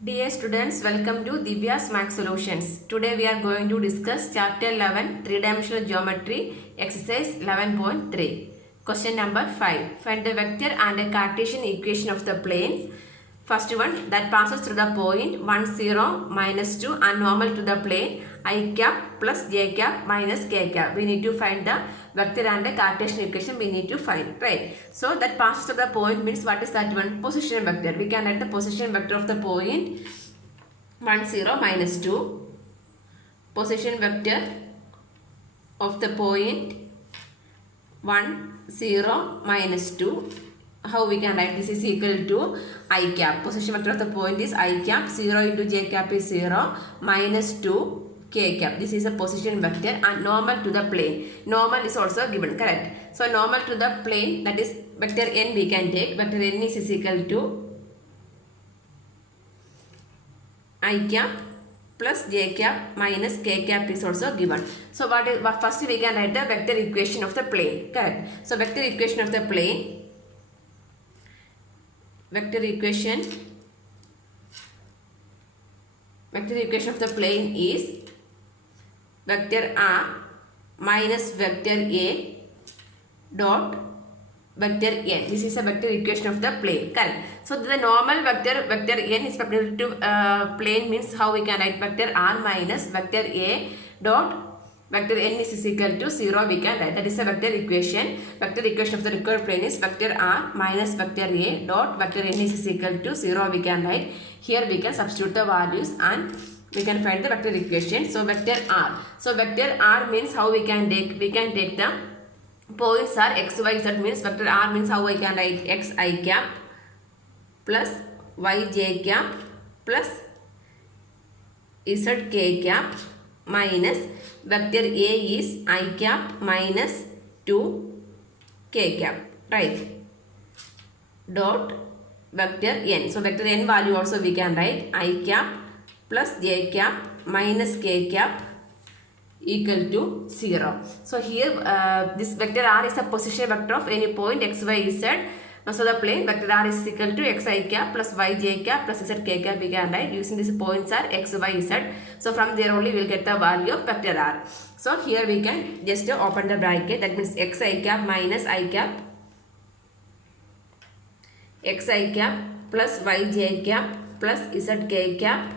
Dear students, welcome to Divya's Max Solutions. Today we are going to discuss Chapter 11, Three-Dimensional Geometry, Exercise 11.3. Question number 5. Find the vector and a Cartesian equation of the planes. First one that passes through the point 1, 0, minus 2 and normal to the plane I cap plus j cap minus k cap. We need to find the vector and the Cartesian equation we need to find, right? So that passes through the point means what is that one? Position vector. We can write the position vector of the point 1, 0, minus 2. Position vector of the point 1, 0, minus 2. How we can write this is equal to I cap. Position vector of the point is I cap. 0 into j cap is 0 minus 2 k cap. This is a position vector and normal to the plane. Normal is also given, correct? So normal to the plane, that is vector n we can take. Vector n is equal to I cap plus j cap minus k cap is also given. So first we can write the vector equation of the plane, correct? So vector equation of the plane. Vector equation of the plane is vector r minus vector a dot vector n. This is a vector equation of the plane, correct? So the normal vector n is perpendicular to plane means how we can write vector r minus vector a dot vector n is equal to 0 we can write. That is a vector equation. Vector equation of the required plane is vector r minus vector a dot vector n is equal to 0 we can write. Here we can substitute the values and we can find the vector equation. So vector r. So vector r means how we can take. We can take the points are x, y, z means vector r means how I can write x I cap plus y j cap plus z k cap minus vector a is I cap minus 2 k cap, right? Dot vector n. So vector n value also we can write I cap plus j cap minus k cap equal to 0. So here this vector r is a position vector of any point x, y, z. So the plane vector r is equal to x I cap plus y j cap plus z k cap we can write using these points are x, y, z. So from there only we will get the value of vector r. So here we can just open the bracket, that means x I cap minus I cap x I cap plus y j cap plus z k cap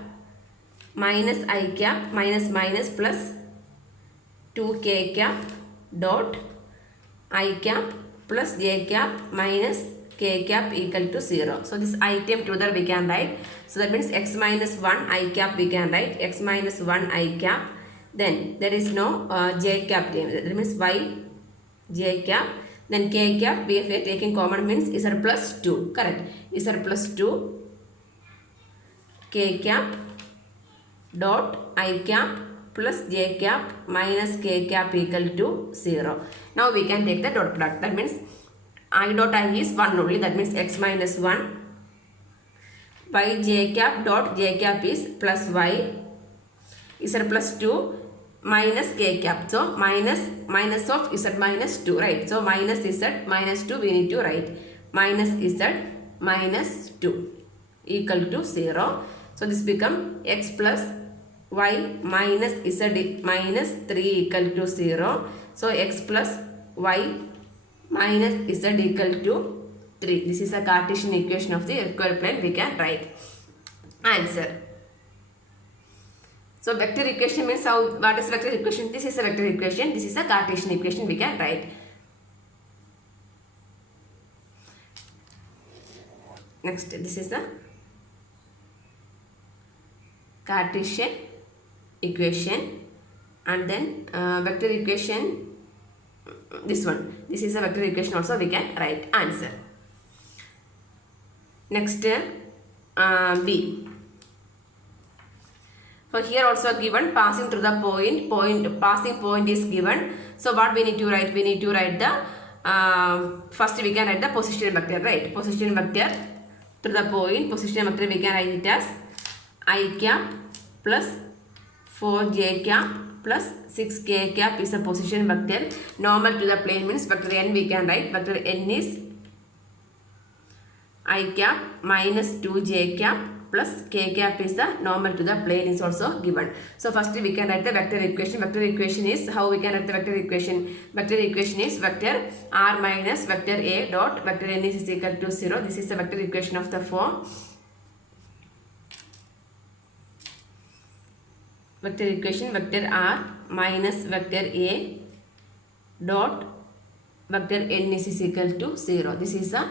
minus I cap minus plus 2 k cap dot I cap plus j cap minus k cap equal to 0. So this item together we can write. So that means x minus 1 I cap we can write x minus 1 I cap. Then there is no j cap term. That means y j cap. Then k cap we are taking common means z plus 2. Correct. Z plus 2 k cap dot I cap plus j cap minus k cap equal to 0. Now we can take the dot product. That means I dot I is 1 only. That means x minus 1. Y j cap dot j cap is plus y. Z plus 2 minus k cap. So minus of z minus 2, right? So minus z minus 2 we need to write. Minus z minus 2 equal to 0. So this become x plus y minus z minus 3 equal to 0. So x plus y minus z equal to 3. This is a Cartesian equation of the required plane we can write. Answer. So vector equation means how, what is vector equation? This is a vector equation. This is a Cartesian equation we can write. Next, this is the Cartesian equation and then vector equation, this one. This is a vector equation also we can write. Answer. Next, B. So here also given passing through the passing point is given. So what we need to write? We need to write the first we can write the position vector, right? Position vector through the point. Position vector we can write it as I cap plus 4j cap plus 6k cap is a position vector. Normal to the plane means vector n we can write. Vector n is I cap minus 2j cap plus k cap is the normal to the plane is also given. So first we can write the vector equation. Vector equation is, how we can write the vector equation? Vector equation is vector r minus vector a dot vector n is equal to 0. This is the vector equation of the form. Vector equation, vector r minus vector a dot vector n is equal to 0. This is the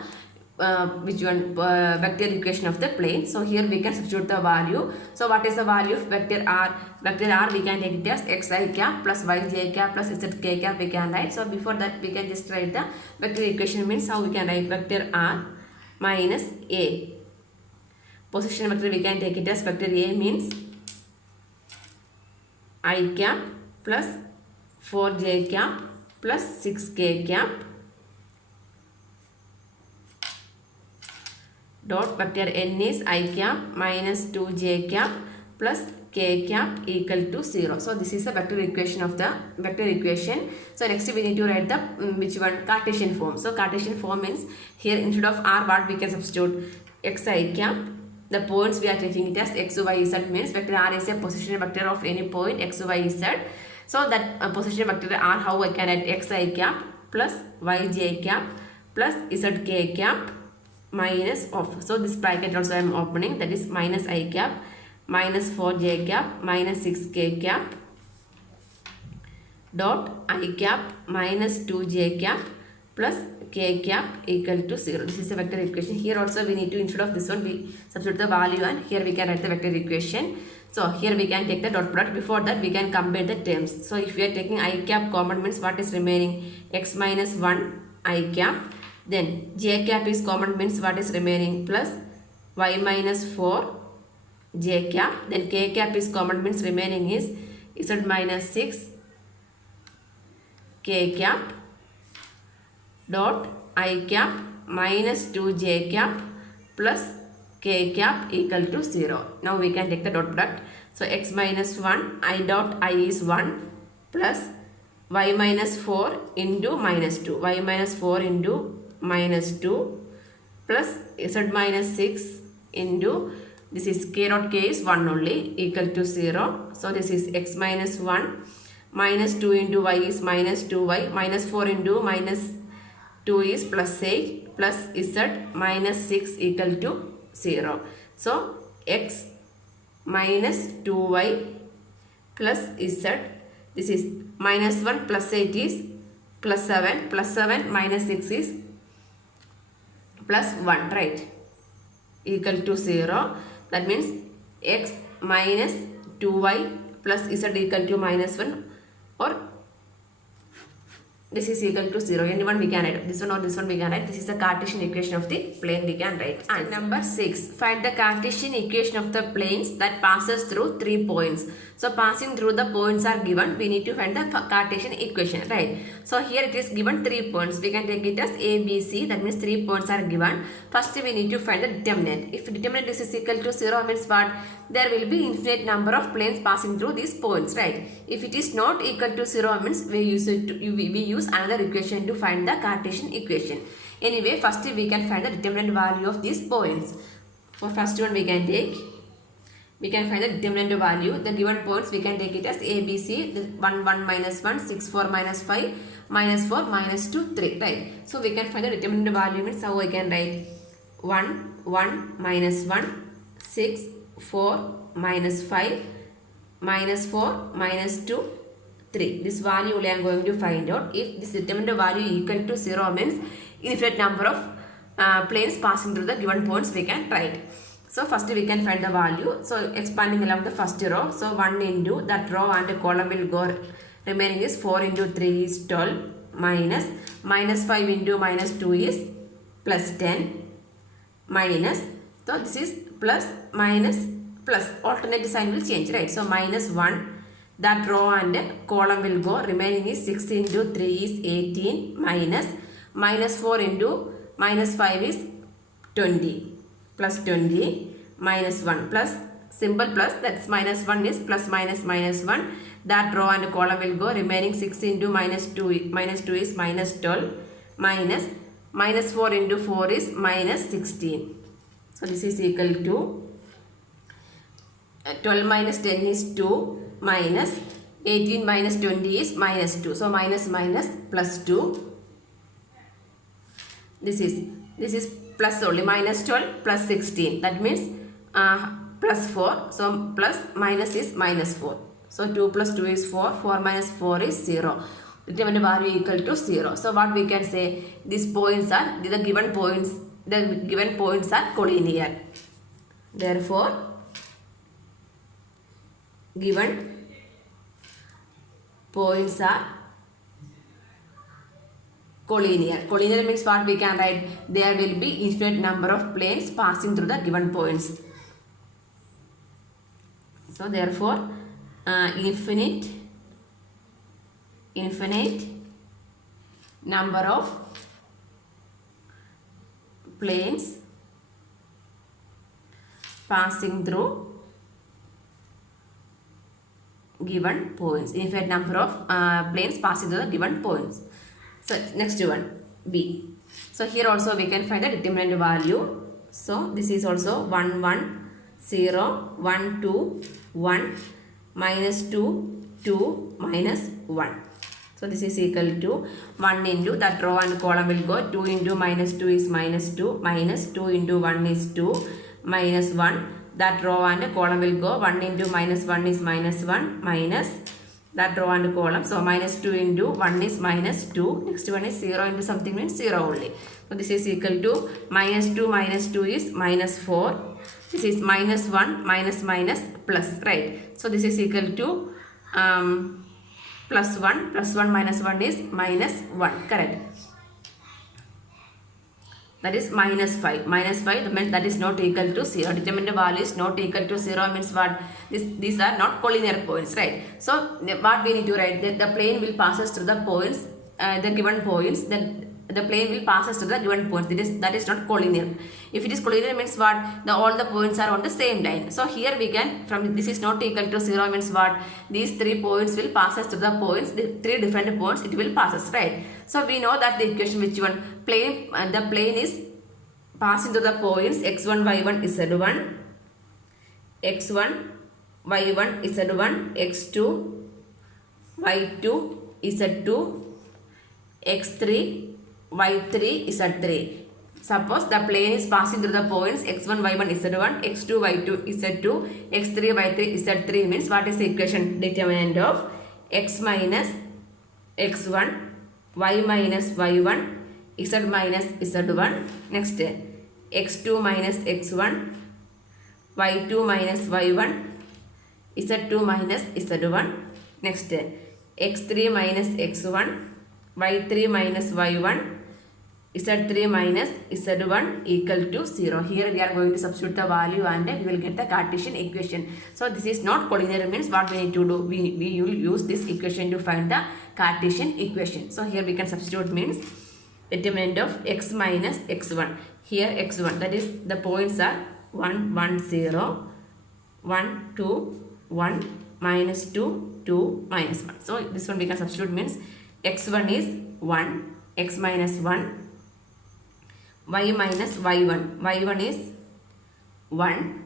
vector equation of the plane. So here we can substitute the value. So what is the value of vector r? Vector r we can take it as xi cap plus yj cap plus zk cap we can write. So before that we can just write the vector equation, means how we can write vector r minus a. Position vector we can take it as vector a means I cap plus 4j cap plus 6k cap dot vector n is I cap minus 2j cap plus k cap equal to 0. So this is the vector equation of the vector equation. So next we need to write the which one? Cartesian form. So Cartesian form means here instead of r what we can substitute? xi cap. The points we are taking it as x, y, z, means vector r is a position vector of any point x, y, z. So that position vector r, how I can write xi cap plus yj cap plus zk cap minus of. So this bracket also I am opening, that is minus I cap minus 4j cap minus 6k cap dot I cap minus 2j cap plus k cap equal to 0. This is the vector equation. Here also we need to, instead of this one we substitute the value, and here we can write the vector equation. So here we can take the dot product. Before that we can compare the terms. So if we are taking I cap common, means what is remaining? X minus 1 I cap. Then j cap is common, means what is remaining? Plus y minus 4 j cap. Then k cap is common, means remaining is z minus 6 k cap dot I cap minus 2j cap plus k cap equal to 0. Now we can take the dot product. So x minus 1 I dot I is 1 plus y minus 4 into minus 2. Y minus 4 into minus 2 plus z minus 6 into, this is k dot k is 1 only, equal to 0. So this is x minus 1 minus 2 into y is minus 2y minus 4 into minus 2 is plus 8 plus z minus 6 equal to 0. So x minus 2y plus z, this is minus 1 plus 8 is plus 7, plus 7 minus 6 is plus 1, right, equal to 0. That means x minus 2y plus z equal to minus 1, or this is equal to 0. Anyone we can write. This one or this one we can write. This is the Cartesian equation of the plane we can write. And number 6. Find the Cartesian equation of the planes that passes through 3 points. So passing through the points are given. We need to find the Cartesian equation. Right. So here it is given 3 points. We can take it as A, B, C. That means 3 points are given. First we need to find the determinant. If determinant is equal to 0 means what? There will be infinite number of planes passing through these points. Right. If it is not equal to 0 means we use another equation to find the Cartesian equation. Anyway, first we can find the determinant value of these points. For first one we can find the determinant value. The given points we can take it as A, B, C. 1, 1 minus 1, 6, 4 minus 5, minus 4, minus 2, 3. Right. So we can find the determinant value, means how I can write 1, 1 minus 1, 6, 4 minus 5, minus 4, minus 2, 3. This value only I am going to find out. If this determinant value equal to 0 means infinite number of planes passing through the given points we can write. So first we can find the value. So expanding along the first row. So 1 into that row and the column will go. Remaining is 4 into 3 is 12 minus 5 into minus 2 is plus 10 minus. So this is plus minus plus. Alternate sign will change, right? So minus 1. That row and column will go. Remaining is 6 into 3 is 18 minus 4 into minus 5 is 20 plus 20 minus 1 plus symbol plus, that's minus 1 is plus minus 1. That row and column will go. Remaining 6 into minus 2 is minus 12 minus 4 into 4 is minus 16. So this is equal to 12 minus 10 is 2 minus 18 minus 20 is minus 2. So minus minus plus 2. This is plus only, minus 12 plus 16. That means plus 4. So plus minus is minus 4. So 2 plus 2 is 4. 4 minus 4 is 0. Determinant value equal to 0. So what we can say, these points are the given points are collinear. Therefore given points are collinear. Collinear means what we can write, there will be infinite number of planes passing through the given points. So therefore infinite number of planes passing through given points. Infinite number of planes passing through the given points. So next one, B. So here also we can find the determinant value. So this is also 1 1 0 1 2 1 minus 2 2 minus 1. So this is equal to 1 into that row and column will go 2 into minus 2 is minus 2 minus 2 into 1 is 2 minus 1. That row and column will go 1 into minus 1 is minus 1 minus that row and column. So minus 2 into 1 is minus 2. Next one is 0 into something means 0 only. So this is equal to minus 2 is minus 4. This is minus 1 minus minus plus, right? So this is equal to plus 1 minus 1 is minus 1, correct? That is minus 5. Minus 5 means that is not equal to 0. Determinant value is not equal to 0 means what? These are not collinear points, right? So what we need to write, that the plane will passes through the points, the given points. The plane will passes through the given points. That is not collinear. If it is collinear means what? All the points are on the same line. So here we can, from this is not equal to 0 means what? These 3 points will passes through the points. The 3 different points it will passes, right? So we know that the equation which one? The plane is passing through the points x1 y1 z1 x1 y1 z1 x2 y2 z2 x3 y3 z3. Suppose the plane is passing through the points x1 y1 z1 x2 y2 z2 x3 y3 z3 means what is the equation? Determinant of x minus x1 y minus y1 z minus z1. Next x2 minus x1 y2 minus y1 z2 minus z1. Next x3 minus x1 y3 minus y1 z3 minus z1 equal to 0. Here we are going to substitute the value and we will get the Cartesian equation. So this is not collinear means what we need to do, we will use this equation to find the Cartesian equation. So here we can substitute means determinant of x minus x1. Here x1, that is the points are 1 1 0 1 2 1 minus 2 2 minus 1. So this one we can substitute means x1 is 1 x minus 1 y minus y1 y1 is 1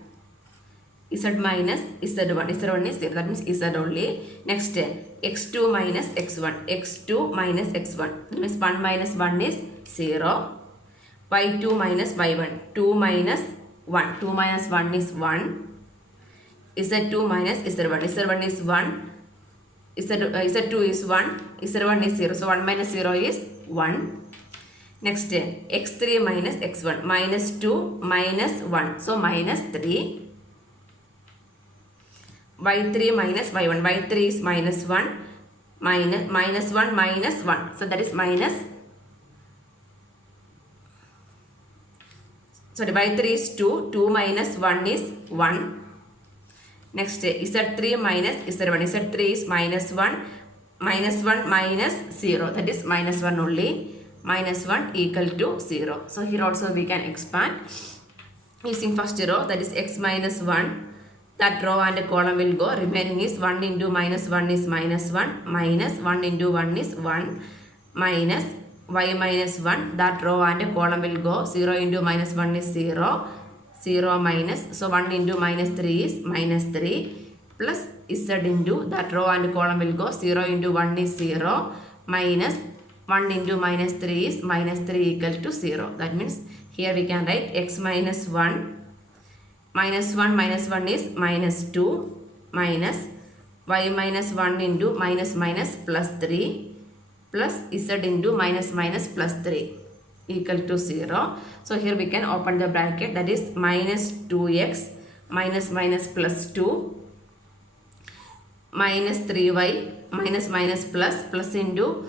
z minus z1 z1 is 0, that means z only. Next x2 minus x1 x2 minus x1, that means 1 minus 1 is 0 y2 minus y1 2 minus 1 2 minus 1 is 1 z2 minus z1 z1 is 1 z2 is 1 z1 is 0, so 1 minus 0 is 1. Next x3 minus x1 minus 2 minus 1, so minus 3 y3 minus y1 y3 is minus 1 minus 1 minus 1, so that is minus, sorry, y3 is 2 2 minus 1 is 1. Next z3 minus z1 z3 is minus 1 minus 1 minus 0, that is minus 1 only, minus 1 equal to 0. So here also we can expand using first row, that is x minus 1, that row and column will go, remaining is 1 into minus 1 is minus 1 minus 1 into 1 is 1 minus y minus 1, that row and column will go, 0 into minus 1 is 0 0 minus, so 1 into minus 3 is minus 3 plus z into that row and column will go 0 into 1 is 0 minus 1 into minus 3 is minus 3 equal to 0. That means here we can write x minus 1 minus 1 is minus 2 minus y minus 1 into minus minus plus 3 plus z into minus minus plus 3 equal to 0. So here we can open the bracket, that is minus 2x minus minus plus 2 minus 3y minus minus plus into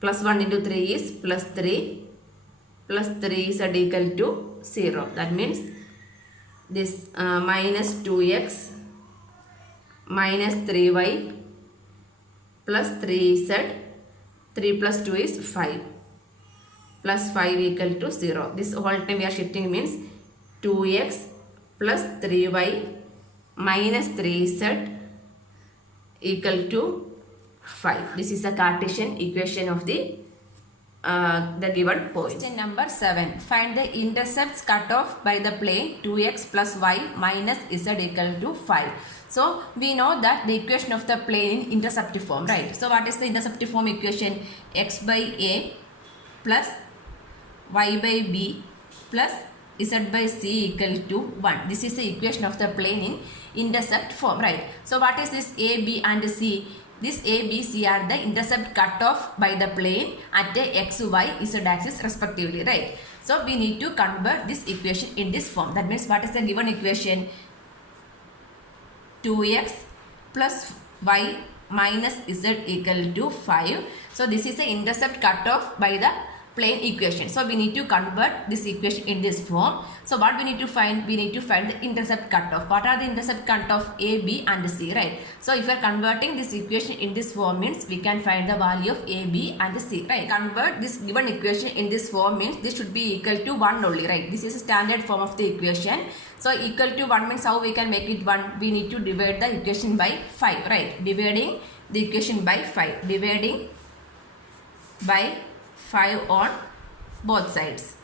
plus 1 into 3 is plus 3 plus 3 is equal to 0. That means this minus 2x minus 3y plus 3z, 3 plus 2 is 5 plus 5 equal to 0. This whole time we are shifting means 2x plus 3y minus 3z equal to 5. This is the Cartesian equation of the given point. Question number 7. Find the intercepts cut off by the plane 2x plus y minus z equal to 5. So we know that the equation of the plane in interceptive form, right? So what is the interceptive form equation? X by a plus y by b plus z by c equal to 1. This is the equation of the plane in intercept form, right? So what is this a, b and c? This a, b, c are the intercept cut off by the plane at the x, y, z axis respectively, right? So we need to convert this equation in this form. That means what is the given equation? 2x plus y minus z equal to 5. So this is the intercept cut off by the plane equation. So we need to convert this equation in this form. So what we need to find? We need to find the intercept cutoff. What are the intercept cutoff? A, b and c, right? So if you are converting this equation in this form means we can find the value of a, b and c, right? Convert this given equation in this form means this should be equal to 1 only, right? This is a standard form of the equation. So equal to 1 means how we can make it 1? We need to divide the equation by 5, right? Dividing the equation by 5. Dividing by 5 on both sides.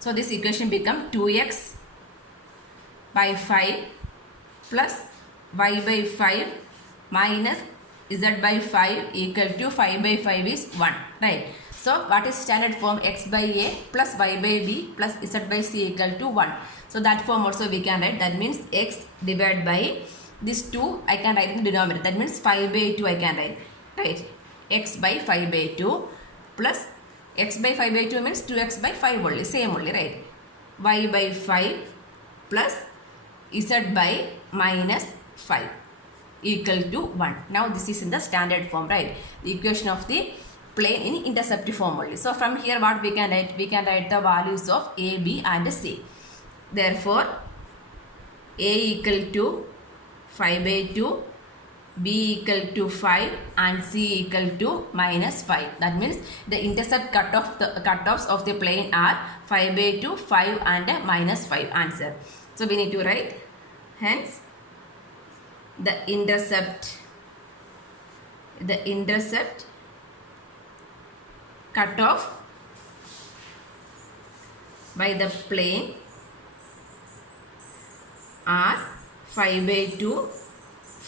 So this equation become 2x by 5 plus y by 5 minus z by 5 equal to 5 by 5 is 1, right? So what is standard form? X by a plus y by b plus z by c equal to 1. So that form also we can write. That means x divided by this 2 I can write in the denominator. That means 5 by 2 I can write, right? X by 5 by 2 plus x by 5 by 2 means 2x by 5 only, same only, right? Y by 5 plus z by minus 5 equal to 1. Now this is in the standard form, right? The equation of the plane in interceptive form only. So from here what we can write? We can write the values of a, b and c. Therefore a equal to 5 by 2, b equal to 5 and c equal to minus 5. That means the intercept cutoffs of the plane are 5 by 2, 5 and minus 5 answer. So we need to write, hence the intercept cutoff by the plane are 5 by 2,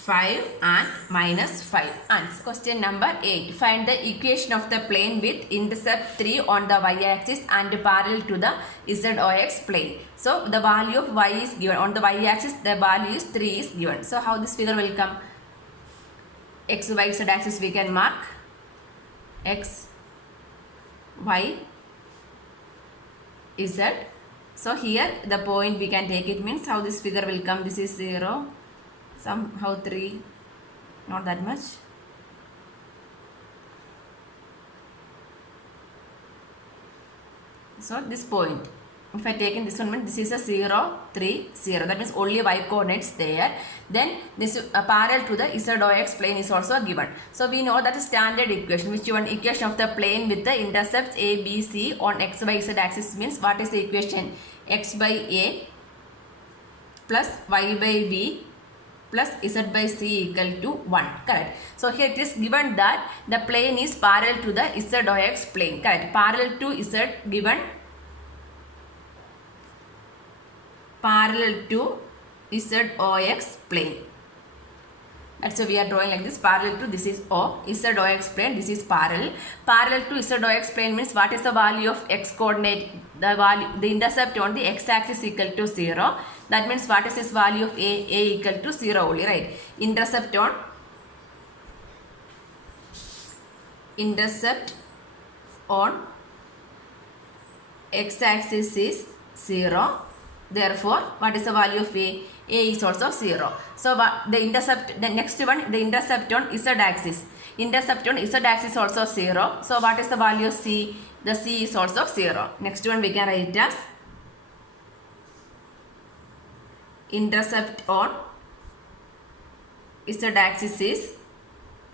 5 and minus 5 answer. Question number 8. Find the equation of the plane with intercept 3 on the y-axis and parallel to the z-ox plane. So the value of y is given. On the y-axis the value is 3 is given. So how this figure will come? X, y, z axis we can mark x, y, z. So here the point we can take it means how this figure will come. This is 0. Somehow 3, not that much. So this point, if I take in this one, this is a 0, 3, 0. That means only y coordinates there. Then this parallel to the z-ox plane is also given. So we know that the standard equation, which one equation of the plane with the intercepts a, b, c on x, y, z axis means what is the equation? X by a plus y by b plus z by c equal to 1, correct? So here it is given that the plane is parallel to the z-ox plane, correct? Parallel to z given parallel to ZOX plane. That's why we are drawing like this. Parallel to this is O, ZOX plane, this is parallel. Parallel to ZOX plane means what is the value of x coordinate? The intercept on the x axis equal to 0. That means what is this value of A equal to 0 only, right? Intercept on x axis is 0. Therefore, what is the value of A? A is also 0. So, the next one, the intercept on Z axis. Intercept on Z axis also 0. So, what is the value of C? The C is also 0. Next one we can write as intercept on Z axis is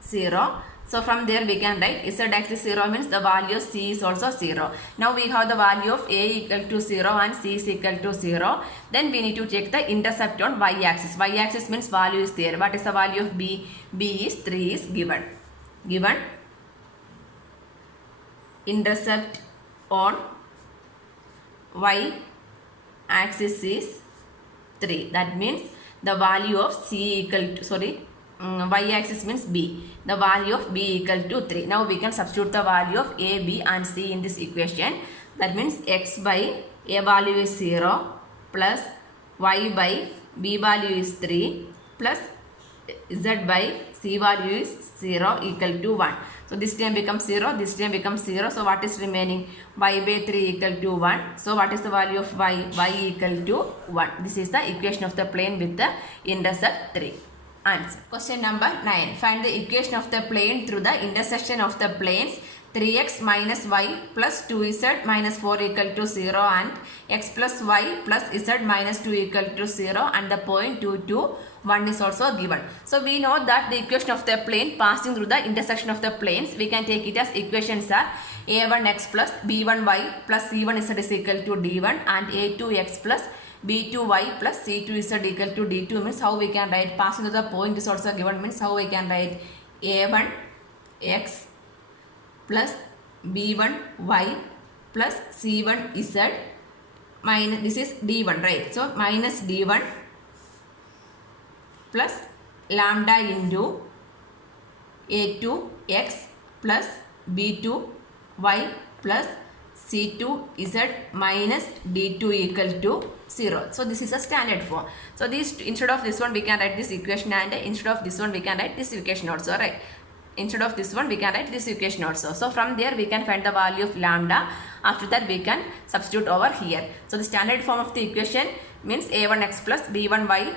0. So from there we can write Z axis 0 means the value of C is also 0. Now we have the value of A equal to 0 and C is equal to 0. Then we need to check the intercept on Y axis. Y axis means value is there. What is the value of B? B is 3 is given. Intercept on Y axis is 3. That means the value of C equal to, Y axis means B. The value of B equal to 3. Now we can substitute the value of A, B and C in this equation. That means X by A value is 0 plus Y by B value is 3 plus Z by C value is 0 equal to 1. So this term becomes 0, this term becomes 0. So what is remaining? Y by 3 equal to 1. So what is the value of Y? Y equal to 1. This is the equation of the plane with the intercept 3. Answer. Question number 9. Find the equation of the plane through the intersection of the planes 3x minus y plus 2z minus 4 equal to 0 and x plus y plus z minus 2 equal to 0 and the point 2, 2, 1 is also given. So we know that the equation of the plane passing through the intersection of the planes, we can take it as equations are a1x plus b1y plus c1z is equal to d1 and a2x plus b2y plus c2z equal to d2 means how we can write passing to the point is also given means how we can write a1x plus b1y plus c1z minus this is d1, right? So minus d1 plus lambda into a2x plus b2y plus c2z minus d2 equal to 0. So this is a standard form. So this instead of this one we can write this equation and instead of this one we can write this equation also, right? Instead of this one we can write this equation also. So from there we can find the value of lambda. After that we can substitute over here. So the standard form of the equation means a1x plus b1y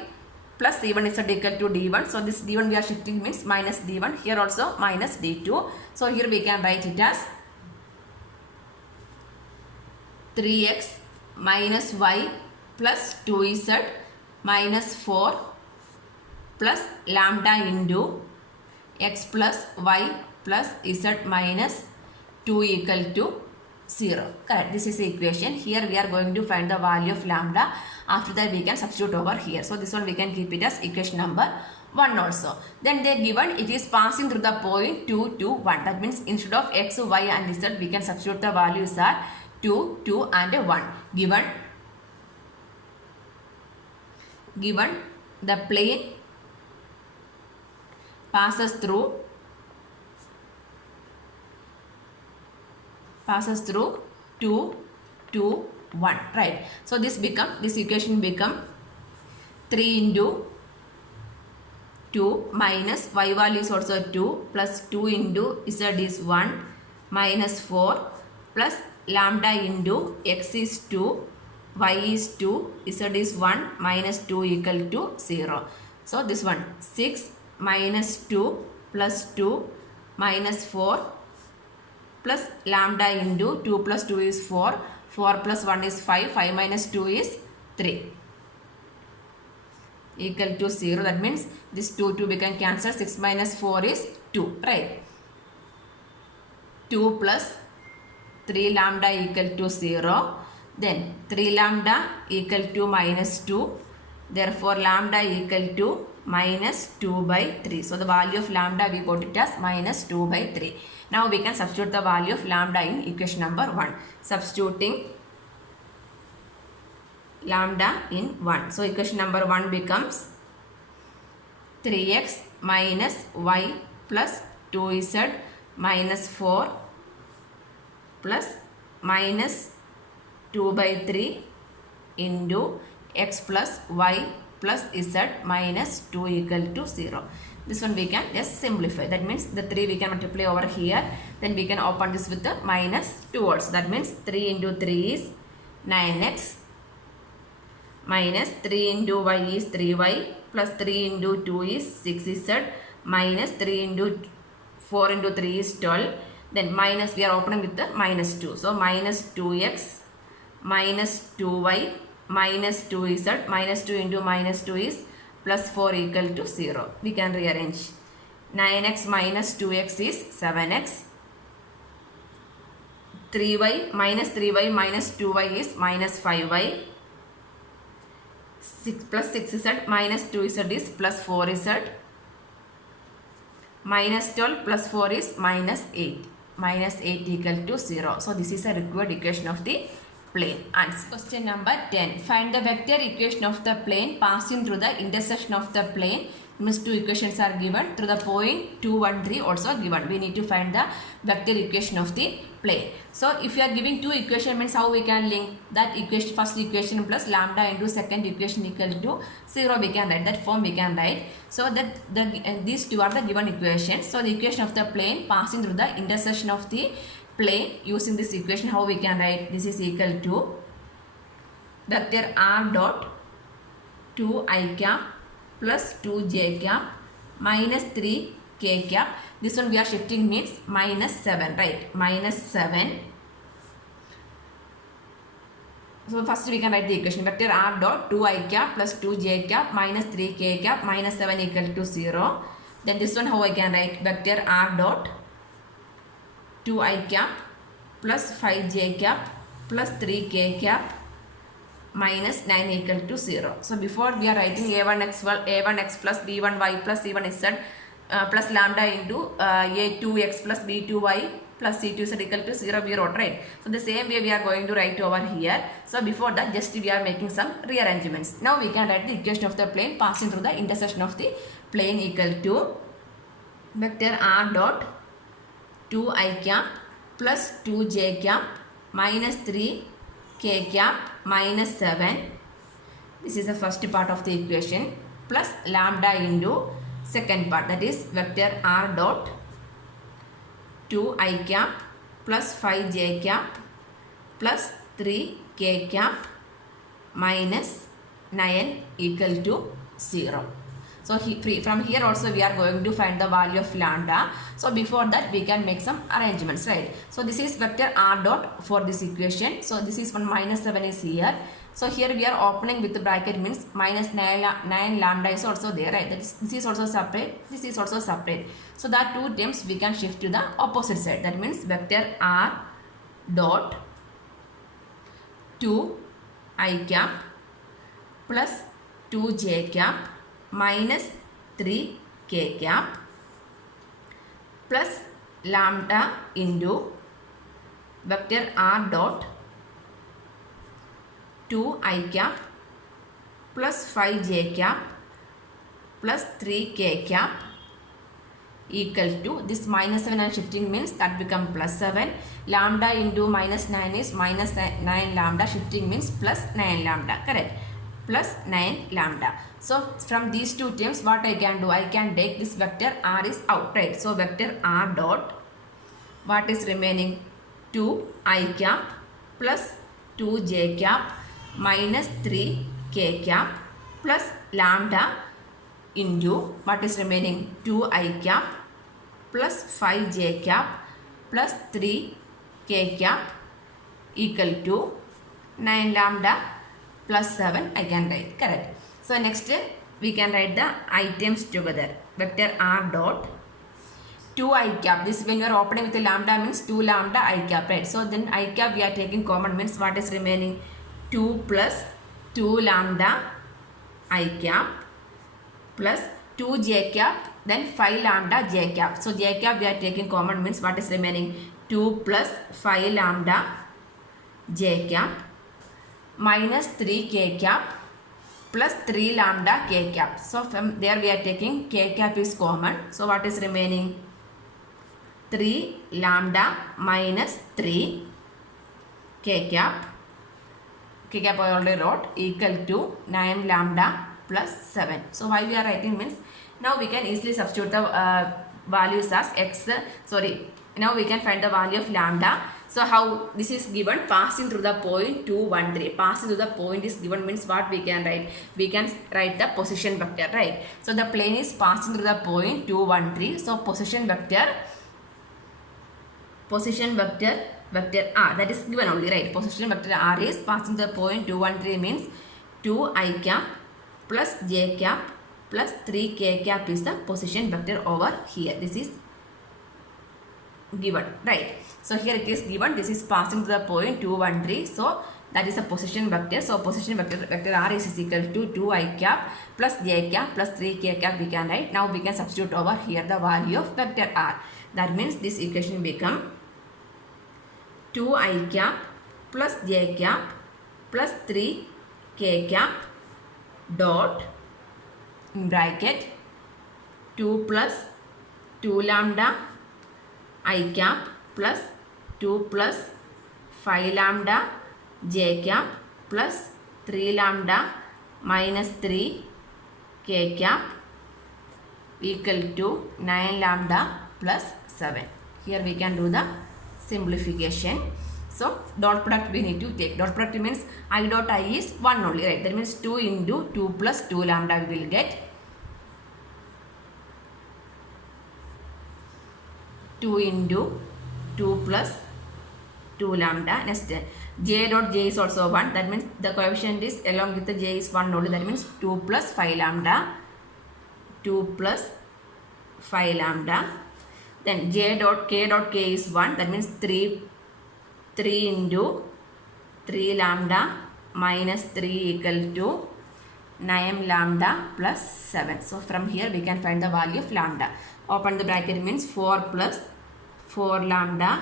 plus c1z equal to d1. So this d1 we are shifting means minus d1. Here also minus d2. So here we can write it as 3x minus y plus 2z minus 4 plus lambda into x plus y plus z minus 2 equal to 0. Correct. This is the equation. Here we are going to find the value of lambda. After that we can substitute over here. So this one we can keep it as equation number 1 also. Then they given it is passing through the point 2, 2, 1. That means instead of x, y and z we can substitute the values are 2, 2 and 1. Given the plane passes through 2, 2, 1, right? So this equation become 3 into 2 minus y value is also 2 plus 2 into z is 1 minus 4 plus lambda into x is 2, y is 2, z is 1 minus 2 equal to 0. So this one 6 minus 2 plus 2 minus 4 plus lambda into 2 plus 2 is 4, 4 plus 1 is 5, 5 minus 2 is 3 equal to 0. That means this 2 become cancelled. 6 minus 4 is 2, right? 2 plus 3 lambda equal to 0. Then 3 lambda equal to minus 2. Therefore lambda equal to minus 2 by 3. So the value of lambda we got it as minus 2 by 3. Now we can substitute the value of lambda in equation number 1. Substituting lambda in 1. So equation number 1 becomes 3x minus y plus 2z minus 4 plus minus 2 by 3 into x plus y plus z minus 2 equal to 0. This one we can just simplify. That means the 3 we can multiply over here. Then we can open this with the minus 2 also. That means 3 into 3 is 9x minus 3 into y is 3y plus 3 into 2 is 6z minus 3 into 4 into 3 is 12. Then minus we are opening with the minus 2. So minus 2x minus 2y minus 2z minus 2 into minus 2 is plus 4 equal to 0. We can rearrange. 9x minus 2x is 7x. 3y minus 2y is minus 5y. 6 plus 6z minus 2z is plus 4z. Minus 12 plus 4 is minus 8. Minus 8 equal to 0. So this is a required equation of the plane. Answer. Question number 10. Find the vector equation of the plane passing through the intersection of the plane. Means two equations are given. Through the point 2, 1, 3 also given. We need to find the vector equation of the plane. So if you are giving two equation, means how we can link that equation, first equation plus lambda into second equation equal to 0. We can write that form. We can write. So that these two are the given equations. So the equation of the plane passing through the intersection of the plane, using this equation, how we can write? This is equal to vector r dot 2i cap plus 2j cap minus 3k cap. This one we are shifting means minus 7, right? Minus 7. So first we can write the equation vector r dot 2i cap plus 2j cap minus 3k cap minus 7 equal to 0. Then this one how I can write? Vector r dot 2i cap plus 5j cap plus 3k cap minus 9 equal to 0. So before we are writing a1x plus b1y plus c1z plus lambda into a2x plus b2y plus c2z equal to 0 we wrote, right? So the same way we are going to write over here. So before that just we are making some rearrangements. Now we can write the equation of the plane passing through the intersection of the plane equal to vector r dot 2i cap plus 2j cap minus 3k cap minus 7. This is the first part of the equation plus lambda into second part, that is vector r dot 2i cap plus 5j cap plus 3k cap minus 9 equal to 0. So from here also we are going to find the value of lambda. So before that we can make some arrangements, right? So this is vector r dot for this equation. So this is one minus 7 is here. So here we are opening with the bracket means minus 9 lambda is also there, right? This is also separate. This is also separate. So that two terms we can shift to the opposite side. That means vector r dot 2i cap plus 2j cap minus 3k cap plus lambda into vector r dot 2i cap plus 5j cap plus 3k cap equal to this minus 7 and shifting means that become plus 7. Lambda into minus 9 is minus 9 lambda, shifting means plus 9 lambda, correct? Plus 9 lambda. So from these two terms what I can do? I can take this vector r is out, right? So vector r dot, what is remaining? 2i cap plus 2j cap minus 3k cap plus lambda into what is remaining? 2i cap plus 5j cap plus 3k cap equal to 9 lambda plus 7 I can write, correct? So next we can write the items together. Vector r dot 2i cap. This when you are opening with the lambda means 2 lambda I cap, right? So then I cap we are taking common means what is remaining? 2 plus 2 lambda I cap plus 2 j cap then 5 lambda j cap. So j cap we are taking common means what is remaining? 2 plus 5 lambda j cap minus 3 k cap plus 3 lambda k cap. So from there we are taking k cap is common. So what is remaining? 3 lambda minus 3 k cap. K cap I already wrote equal to 9 lambda plus 7. So why we are writing means now we can easily substitute the values as x. Now we can find the value of lambda. So how this is given? Passing through the point 2, 1, 3. Passing through the point is given means what we can write? We can write the position vector, right? So the plane is passing through the point 2, 1, 3. So position vector vector r, that is given only, right? Position vector r is passing the point 2, 1, 3 means 2 I cap plus j cap plus 3 k cap is the position vector over here. This is given, right? So here it is given, this is passing to the point 2, 1, 3. So that is a position vector. So position vector r is equal to 2 I cap plus j cap plus 3 k cap we can write. Now we can substitute over here the value of vector r. That means this equation become 2 I cap plus j cap plus 3 k cap dot in bracket 2 plus 2 lambda I cap plus 2 plus 5 lambda j cap plus 3 lambda minus 3 k cap equal to 9 lambda plus 7. Here we can do the simplification. So dot product we need to take. Dot product means I dot I is 1 only, right? That means 2 into 2 plus 2 lambda we will get 2 into 2 plus 2 lambda. Next j dot j is also 1. That means the coefficient is along with the j is 1 only. That means 2 plus 5 lambda. 2 plus 5 lambda. Then j dot k is 1. That means 3 into 3 lambda minus 3 equal to 9 lambda plus 7. So from here we can find the value of lambda. Open the bracket means 4 plus 4 lambda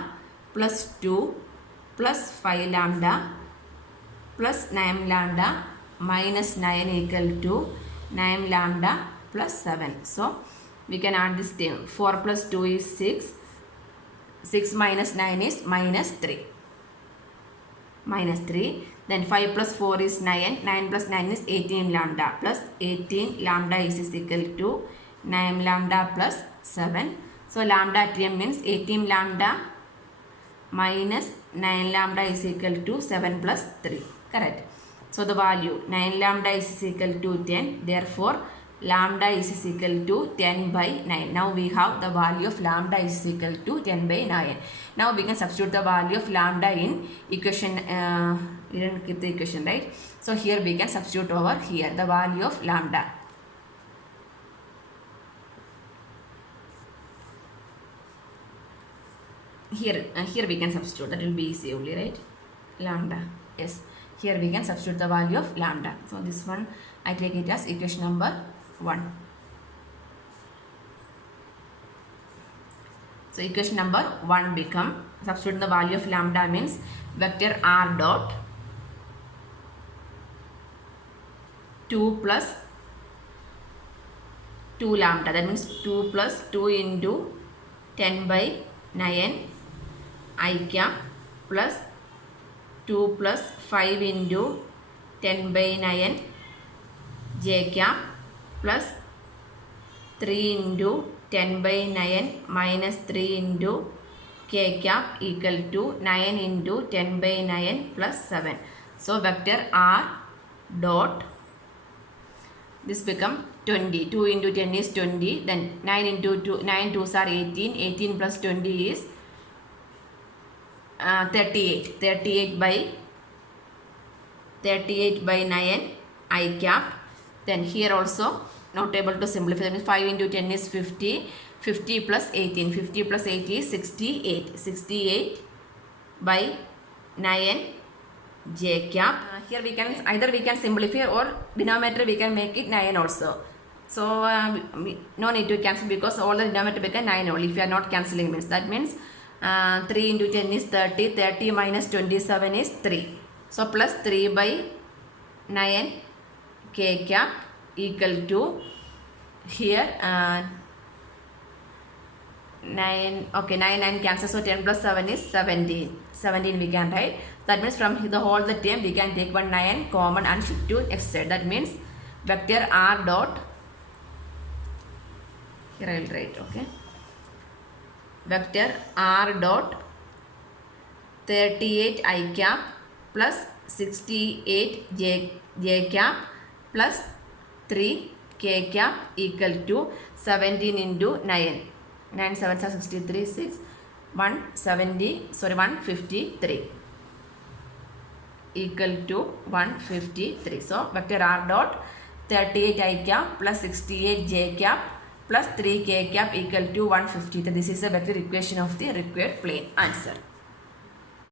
plus 2 plus 5 lambda plus 9 lambda minus 9 equal to 9 lambda plus 7. So we can add this term. 4 plus 2 is 6. 6 minus 9 is minus 3. Then 5 plus 4 is 9. 9 plus 9 is 18 lambda plus 18 lambda is equal to 9 lambda plus 7. So lambda at m means 18 lambda minus 9 lambda is equal to 7 plus 3. Correct. So the value 9 lambda is equal to 10. Therefore lambda is equal to 10 by 9. Now we have the value of lambda is equal to 10 by 9. Now we can substitute the value of lambda in equation. We didn't keep the equation, right? So here we can substitute over here the value of lambda. Here we can substitute. That will be easy only, right? Lambda. Yes. Here we can substitute the value of lambda. So this one I take it as equation number 1. So equation number 1 become, substitute the value of lambda means vector r dot 2 plus 2 lambda. That means 2 plus 2 into 10 by 9 I cap plus 2 plus 5 into 10 by 9 j cap plus 3 into 10 by 9 minus 3 into k cap equal to 9 into 10 by 9 plus 7. So vector r dot, this become 20. 2 into 10 is 20. Then 9 into 2, 9 2s are 18. 18 plus 20 is 38. 38 by 9 I cap. Then here also not able to simplify. That means 5 into 10 is 50. 50 plus 18. 50 plus 80 is 68. 68 by 9 j cap. Here we can either we can simplify or denominator we can make it 9 also. So no need to cancel because all the denominator become 9 only. If you are not cancelling means that means 3 into 10 is 30. 30 minus 27 is 3. So plus 3 by 9 k cap equal to here 9, okay, 9 and cancel, so 10 plus 7 is 17 we can write. That means from the whole the term we can take one 9 common and shift to x side. That means vector r dot, here I will write, okay, vector r dot 38 I cap plus 68 j cap plus 3 k cap equal to 17 into 9. 9 7s are 63, 6, 153 equal to 153. So vector r dot 38 I cap plus 68 j cap plus 3 k cap equal to 153. This is the vector equation of the required plane. Answer.